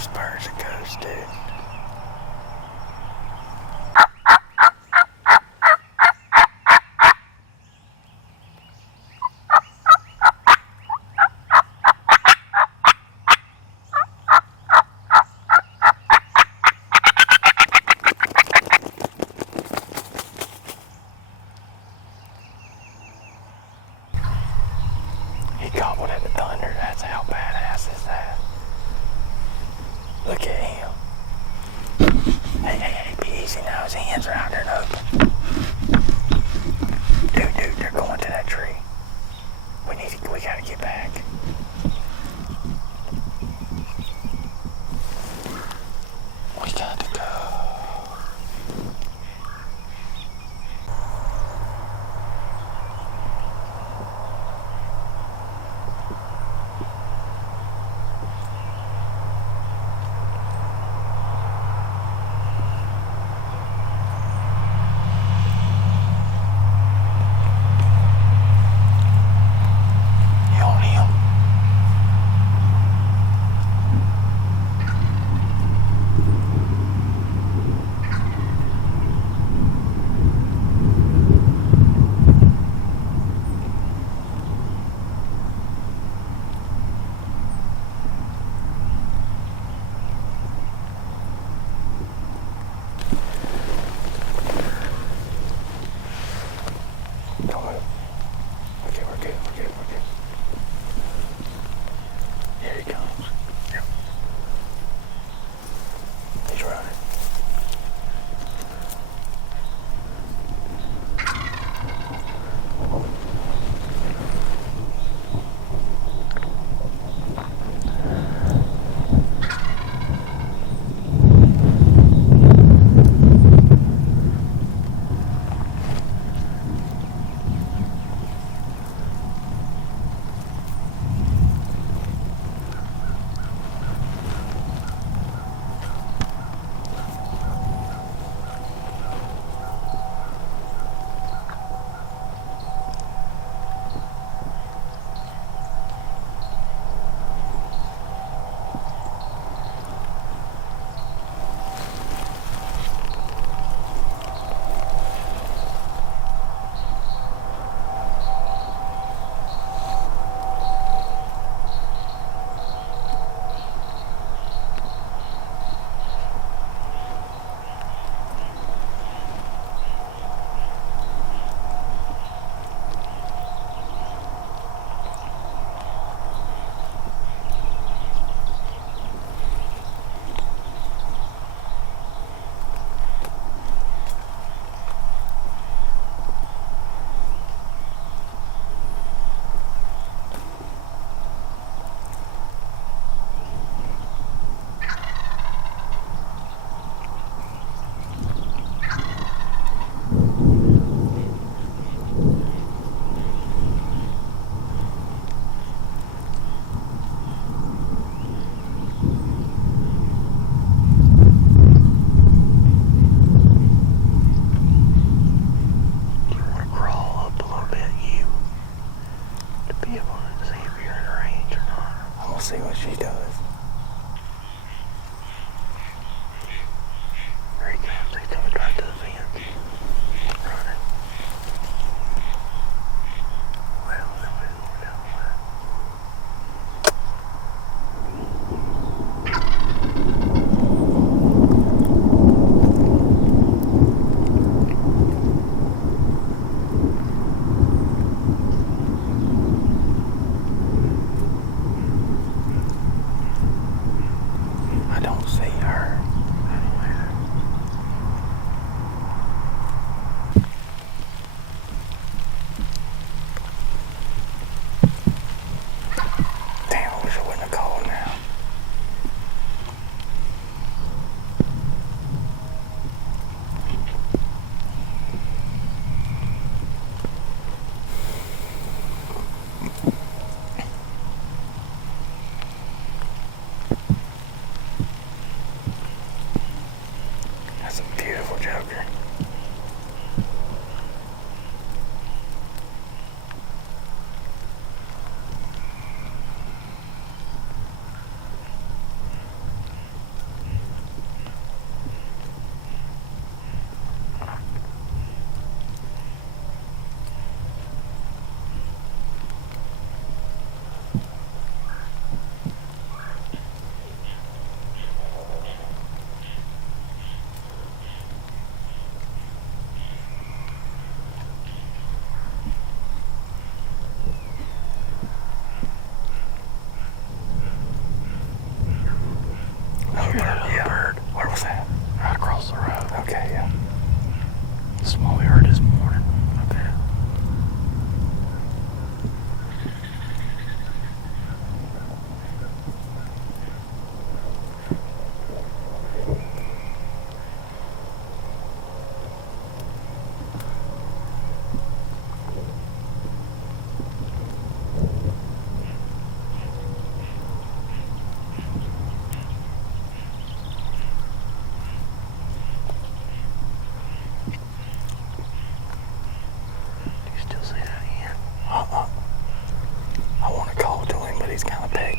Spurs a ghost, dude. He gobbled at the thunder. That's how badass is that. Look at him. Hey, be easy now. His hands are out there and open. Dude, they're going to that tree. We gotta get back. We got to go.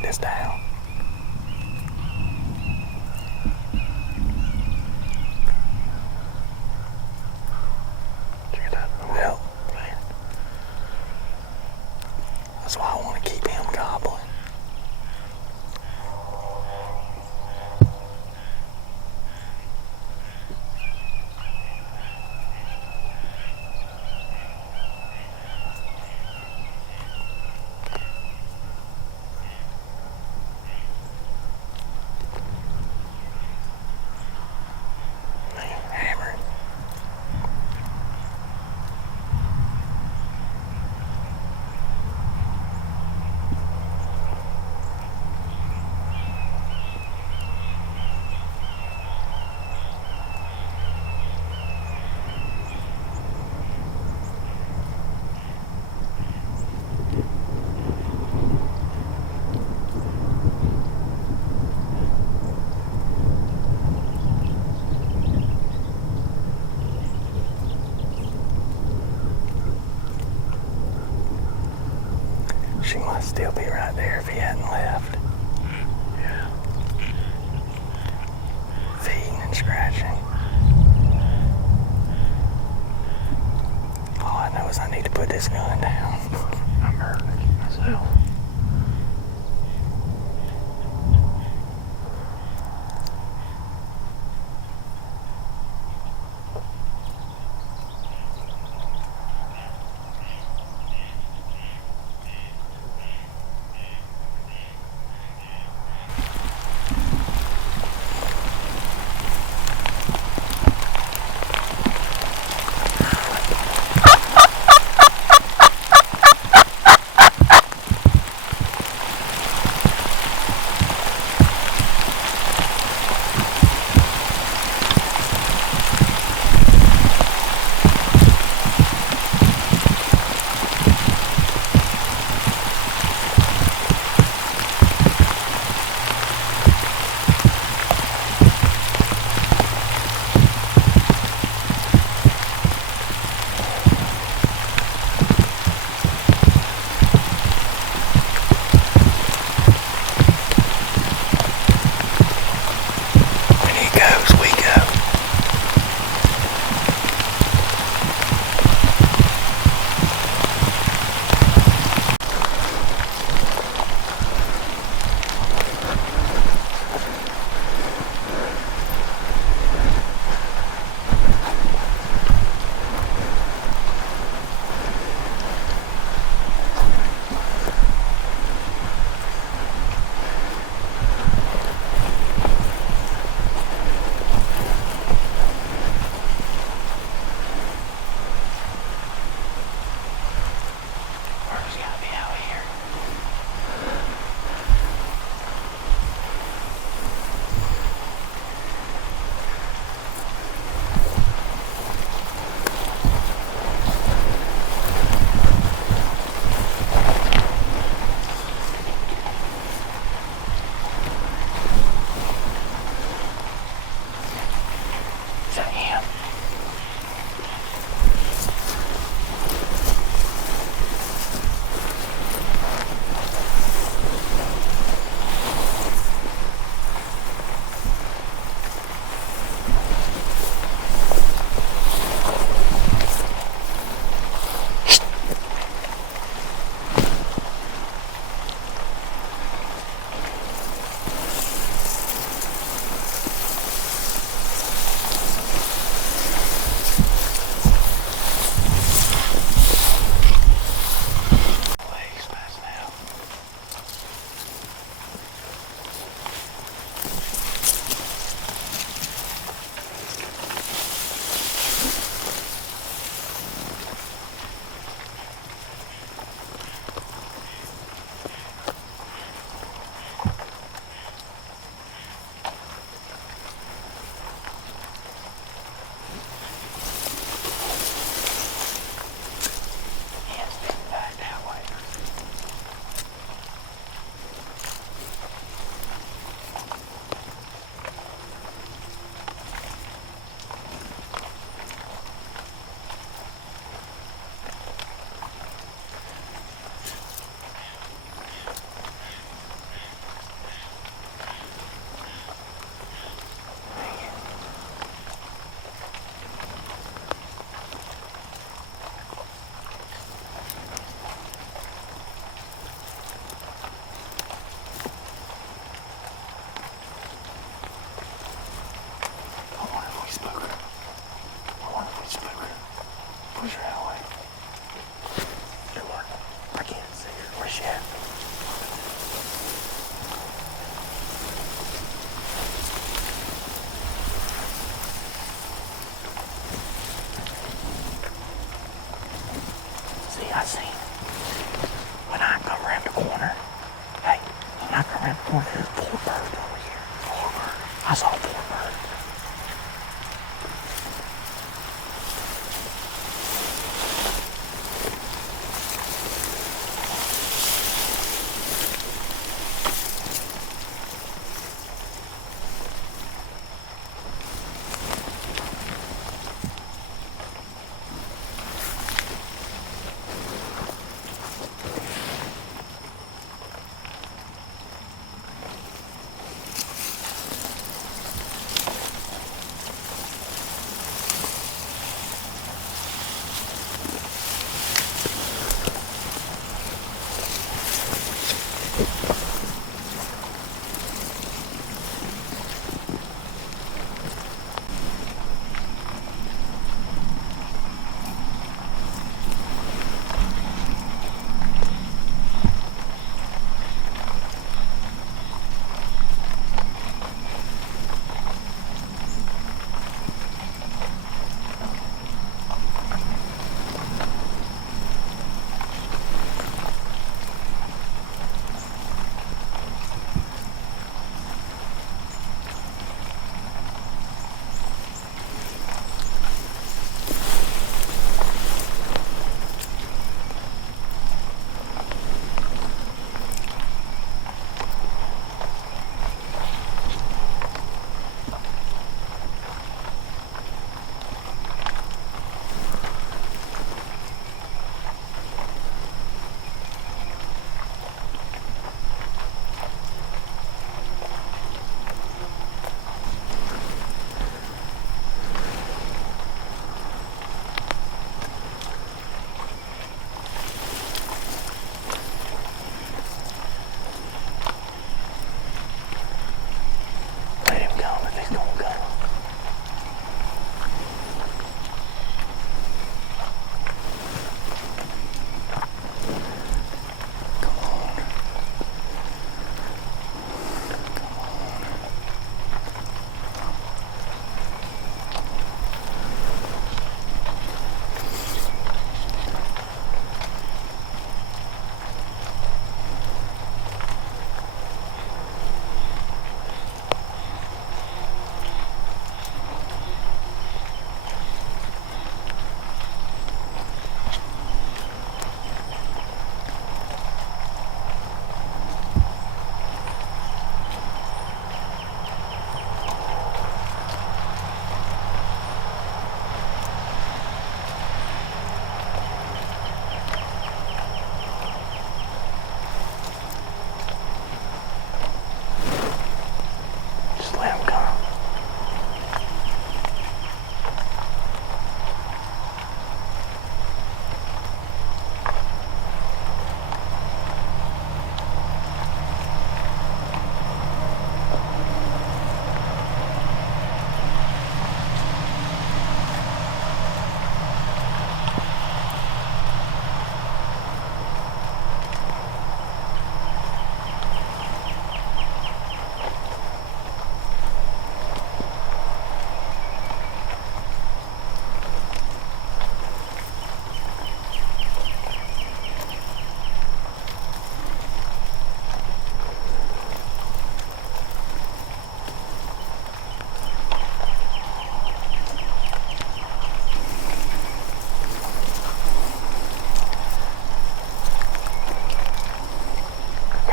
put this down. Check it out. Well, man. That's why I want to keep him gobbling. Hammering. She must still be right there if he hadn't left. Yeah. Feeding and scratching. All I know is I need to put this gun down. I'm hurting myself.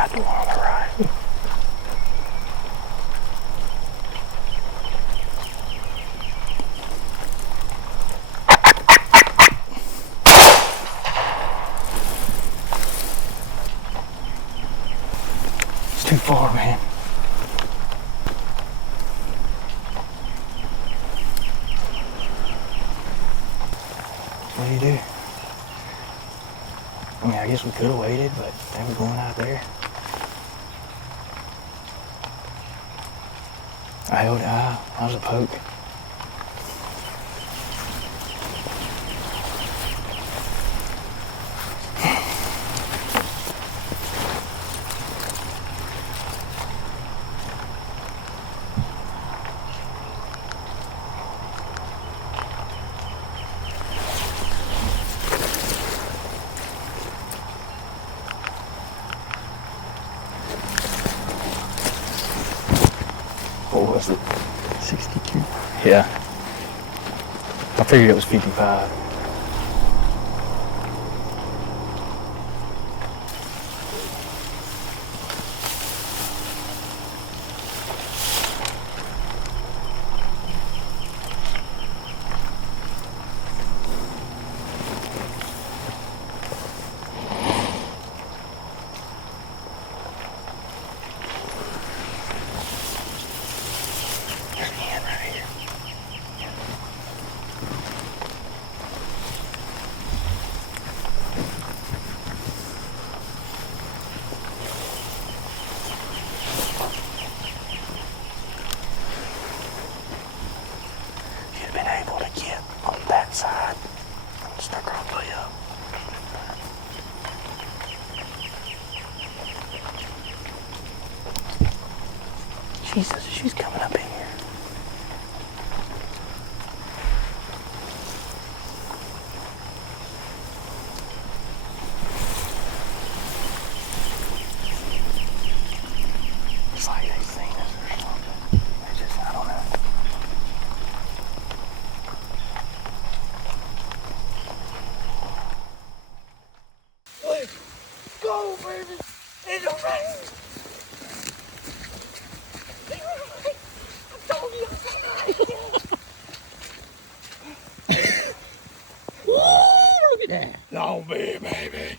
got the one on the right. It's too far, man. What do you do? I mean, I guess we could have waited, but they were going out there. I held I was a poke. What was it? 62. Yeah. I figured it was 55. There's the end right here. You'd have been able to get on that side and stuck all the way up. Jesus, she's coming up in here. It's like they've seen us or something. They just, I don't know. Let's go, baby! In the rain! I told you look at that. Long bed, baby.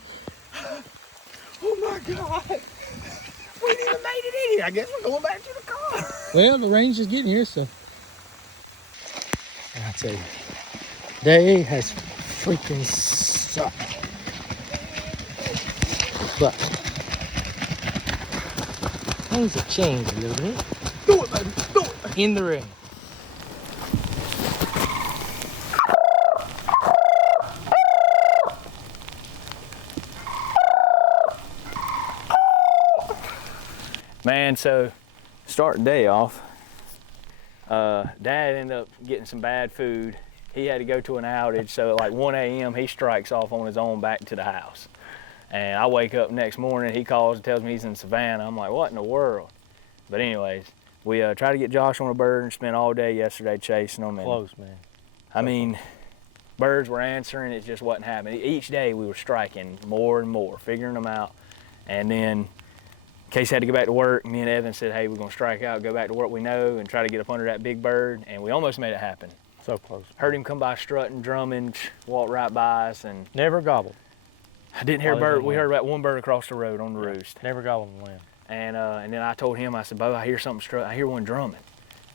Oh my God. We didn't even made it in here. I guess we're going back to the car. Well, the rain's just getting here, so. I tell you, day has freaking sucked. But things have changed a little bit. Do it, baby. Do it. In the rain. Man, so starting day off, Dad ended up getting some bad food. He had to go to an outage, so at like 1 a.m. he strikes off on his own back to the house. And I wake up next morning, he calls and tells me he's in Savannah. I'm like, what in the world? But anyways, we tried to get Josh on a bird and spent all day yesterday chasing them. And, Close, man. I mean, birds were answering, it just wasn't happening. Each day we were striking more and more, figuring them out. And then Case had to go back to work. Me and Evan said, hey, we're gonna strike out, go back to what we know and try to get up under that big bird. And we almost made it happen. So close. Heard him come by strutting, drumming, walk right by us, and Never gobbled. I didn't hear a Oh, bird. yeah. We heard about one bird across the road on the roost. Never gobbled in the land. And then I told him, I said, Bo, I hear something I hear one drumming.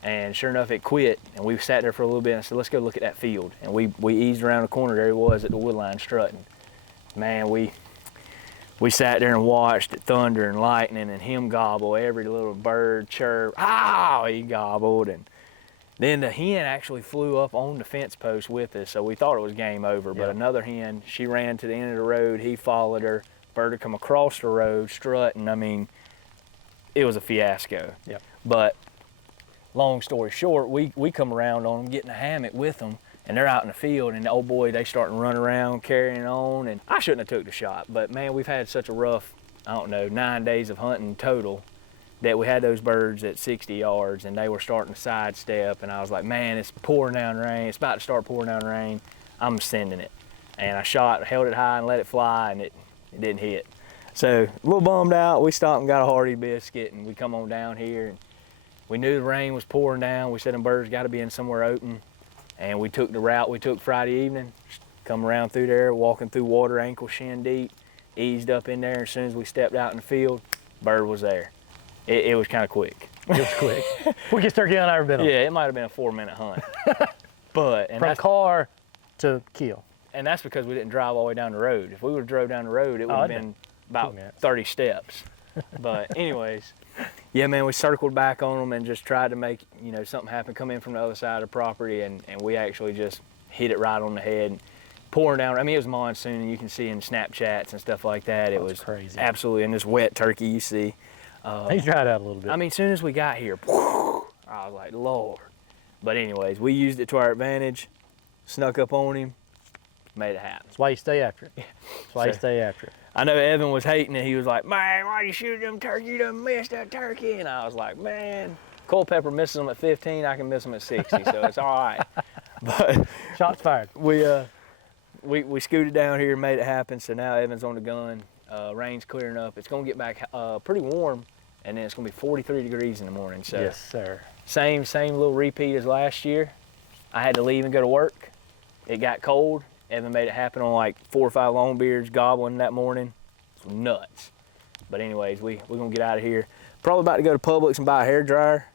And sure enough, it quit. And we sat there for a little bit and I said, let's go look at that field. And we eased around the corner, there he was at the wood line strutting. Man, we sat there and watched it thunder and lightning and him gobble, every little bird chirp. Ah, he gobbled. And then the hen actually flew up on the fence post with us, so we thought it was game over. But another hen, she ran to the end of the road, he followed her, bird had come across the road strutting. I mean, it was a fiasco. Yep. But long story short, we come around on them, getting a hammock with them, and they're out in the field, and oh boy, they starting to run around, carrying on, and I shouldn't have took the shot, but man, we've had such a rough, I don't know, 9 days of hunting total, that we had those birds at 60 yards, and they were starting to sidestep, and I was like, man, it's pouring down rain, it's about to start pouring down rain, I'm sending it. And I shot, held it high and let it fly, and it didn't hit. So a little bummed out. We stopped and got a hearty biscuit, and we come on down here. And we knew the rain was pouring down. We said them birds got to be in somewhere open, and we took the route we took Friday evening. Come around through there, walking through water ankle shin deep, eased up in there. As soon as we stepped out in the field, bird was there. It was kind of quick. It was quick. Quickest turkey hunt I ever been on. Yeah, it might have been a 4-minute hunt. But From car to kill. And that's because we didn't drive all the way down the road. If we would have drove down the road, it would have been about 30 steps. But anyways, yeah, man, we circled back on them and just tried to make, you know, something happen, come in from the other side of the property, and we actually just hit it right on the head. Pouring down, I mean, it was monsoon, and you can see in Snapchats and stuff like that, it was crazy. Absolutely, in this wet turkey you see. He dried out a little bit. I mean, as soon as we got here, I was like, Lord. But anyways, we used it to our advantage, snuck up on him, made it happen. That's why you stay after it. That's why you stay after it. I know Evan was hating it. He was like, man, why you shoot them turkey? You done missed that turkey. And I was like, man, Culpepper misses them at 15, I can miss them at 60, so it's all right. But shots fired. We scooted down here and made it happen, so now Evan's on the gun. Rain's clearing up. It's gonna get back pretty warm, and then it's gonna be 43 degrees in the morning. So yes, sir. Same little repeat as last year. I had to leave and go to work. It got cold. Evan made it happen on like 4 or 5 longbeards gobbling that morning. It's nuts. But anyways, we're gonna get out of here. Probably about to go to Publix and buy a hair dryer,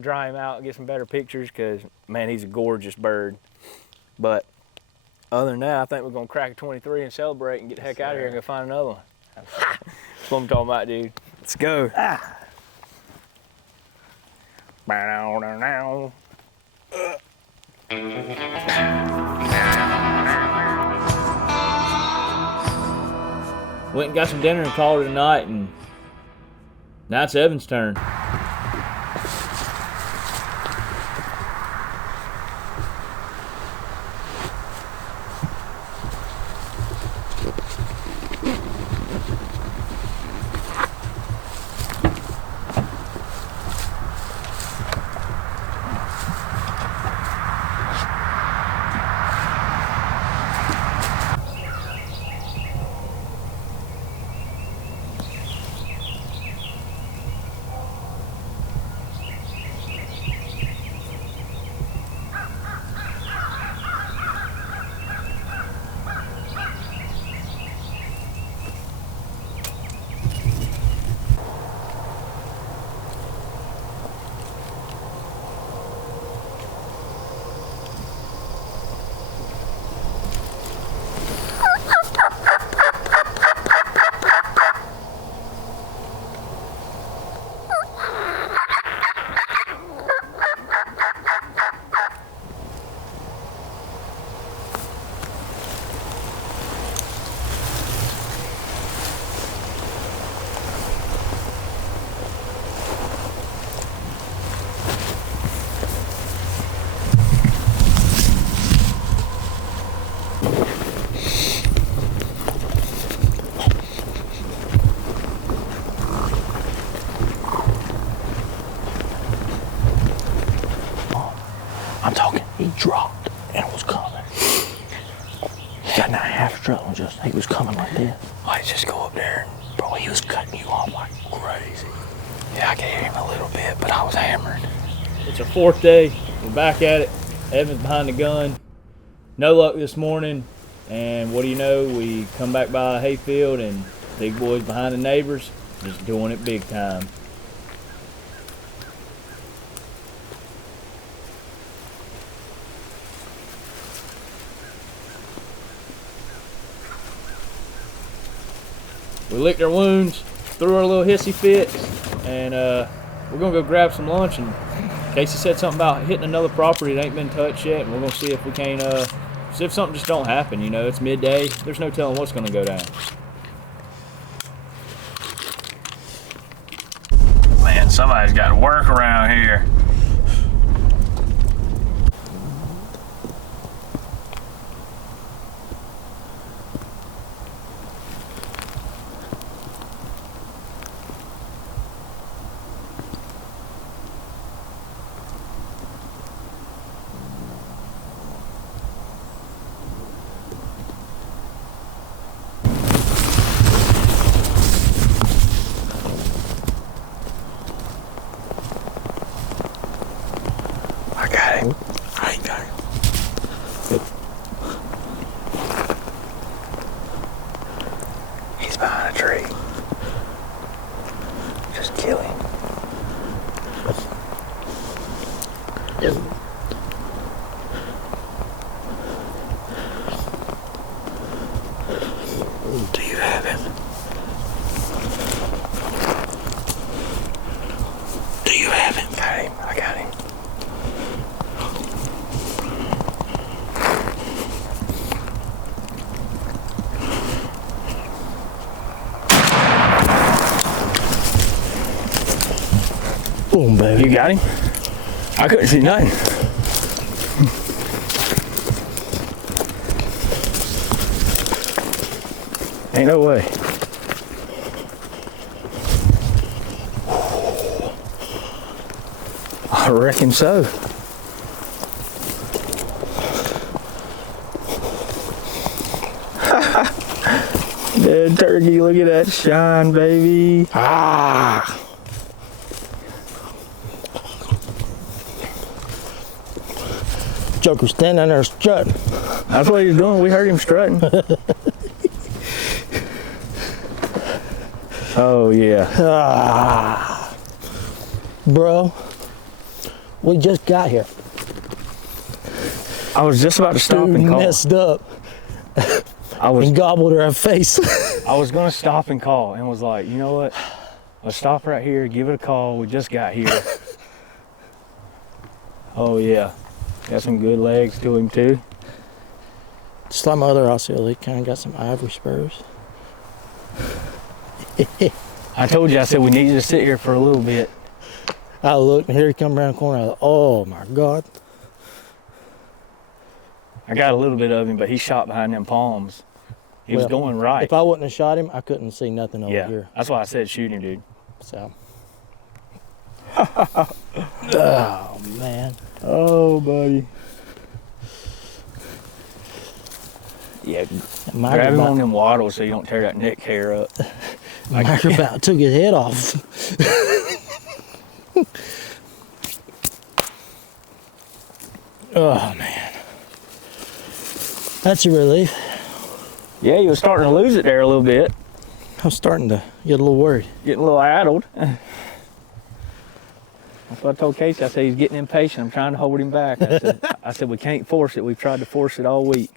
dry him out, get some better pictures, because man, he's a gorgeous bird. But other than that, I think we're gonna crack a 23 and celebrate and get the heck out of here and go find another one. That's what I'm talking about, dude. Let's go. Went and got some dinner and called it a night, and now it's Evan's turn. I'm talking, he dropped and was coming. He got 9.5 strut just, he was coming like this. I just go up there and, bro, he was cutting you off like crazy. Yeah, I could hear him a little bit, but I was hammering. It's our 4th day, we're back at it. Evan's behind the gun. No luck this morning, and what do you know, we come back by a hayfield and big boys behind the neighbors, just doing it big time. We licked our wounds, threw our little hissy fits, and we're gonna go grab some lunch. And Casey said something about hitting another property that ain't been touched yet, and we're gonna see if we can't, see if something just don't happen. You know, it's midday. There's no telling what's gonna go down. Man, somebody's got to work around here. Boom, baby. You got him? I couldn't see nothing. Ain't no way. I reckon so. Dead turkey, look at that shine, baby. Ah! Joker's standing there strutting. That's what he's doing. We heard him strutting. Oh, yeah. Ah! Bro, we just got here. I was just about to stop Dude and call. messed up I and gobbled her face. was going to stop and call and was like, you know what? Let's stop right here, give it a call. We just got here. Oh, yeah. Got some good legs to him, too. Just like my other Isiah, he kind of got some ivory spurs. I told you, I said we needed to sit here for a little bit. I looked and here he come around the corner. I thought, oh my God. I got a little bit of him, but he shot behind them palms. He was Well, going right. If I wouldn't have shot him, I couldn't see nothing over Yeah, here. that's why I said shoot him, dude. So. Oh man. Oh, buddy. Yeah, grab him on them waddles so you don't tear that neck hair up. Mike about took his head off. Oh man. That's a relief. Yeah, you were starting to lose it there a little bit. I was starting to get a little worried. Getting a little addled. That's what I told Casey. I said he's getting impatient. I'm trying to hold him back. I said we can't force it. We've tried to force it all week.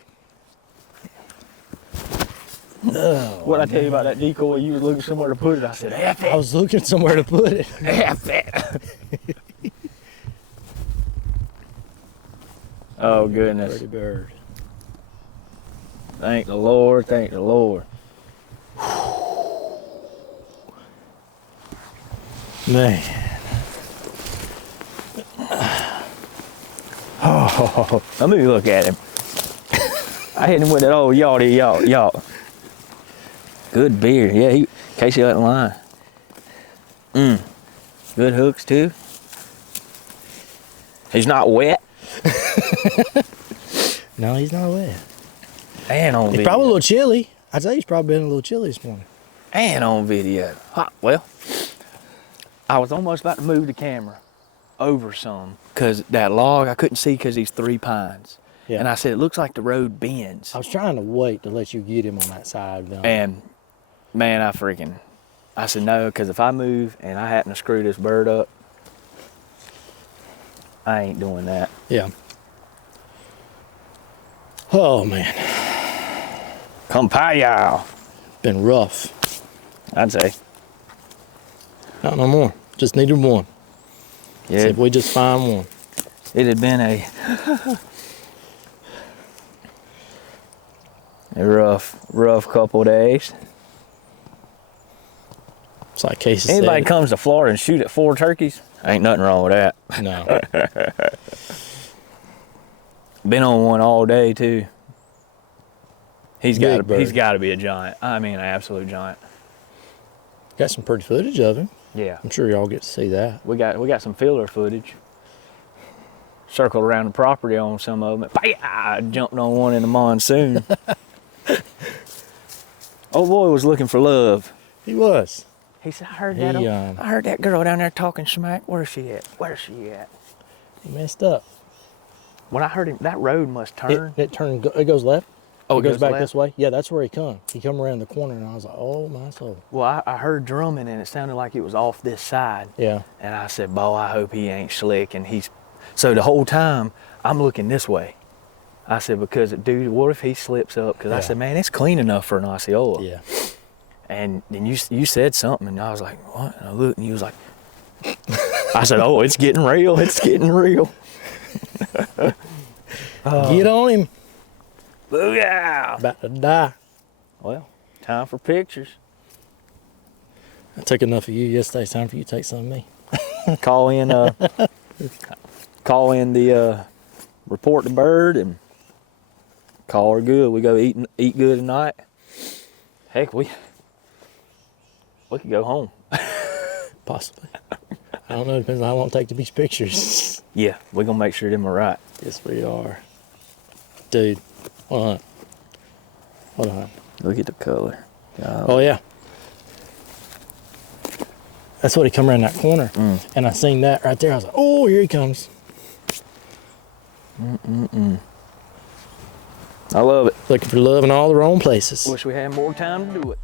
Oh, What I tell you about that decoy? You were looking somewhere to put it. I said, F I it. was looking somewhere to put it. F it. Oh, goodness. Pretty bird. Thank the Lord. Thank the Lord. Man. Oh, let me look at him. I hit him with that old yachty yacht. Good beard. Yeah, Casey out in line. Good hooks too. He's not wet. No, he's not wet. And on He's video. probably a little chilly. I'd say he's probably been a little chilly this morning. And on video. Well, I was almost about to move the camera over some because that log I couldn't see because he's 3 pines. Yeah. And I said, it looks like the road bends. I was trying to wait to let you get him on that side. And man, I said no, because if I move and I happen to screw this bird up, I ain't doing that. Yeah. Oh man, Compile, been rough. I'd say. Not no more. Just needed one. Yeah, See if we just find one. it had been a rough couple of days. It's like Casey Anybody said. comes to Florida and shoot at 4 turkeys, ain't nothing wrong with that. No. Been on one all day too. He's Big got to bird. be a giant. I mean, an absolute giant. Got some pretty footage of him. Yeah, I'm sure y'all get to see that. we got some fielder footage. Circled around the property on some of them. I jumped on one in the monsoon. Old boy was looking for love. He was. He said, I heard that girl down there talking smack. Where's she at? He messed up. When I heard him, that road must turn. It turned. It goes left. Oh, it goes back left? this way. Yeah, that's where he come. He come around the corner, and I was like, oh my soul. Well, I heard drumming, and it sounded like it was off this side. Yeah. And I said, Bo, I hope he ain't slick. And so the whole time, I'm looking this way. I said, because, dude, what if he slips up? Because I Yeah. said, man, it's clean enough for an Osceola. Yeah. And then you said something, and I was like, what? And I looked, and you was like, I said, oh, it's getting real. It's getting real. Get on him. Booyah! About to die. Well, time for pictures. I took enough of you yesterday. It's time for you to take some of me. call in the report the bird and call her good. We go eat good tonight. Heck, we could go home. Possibly. I don't know. Depends on how long it takes to beach pictures. Yeah, we're gonna make sure them are right. Yes, we are. Dude, hold on. Look at the color. Oh, yeah. That's what he come around that corner. And I seen that right there. I was like, oh, here he comes. I love it. Looking for love in all the wrong places. Wish we had more time to do it.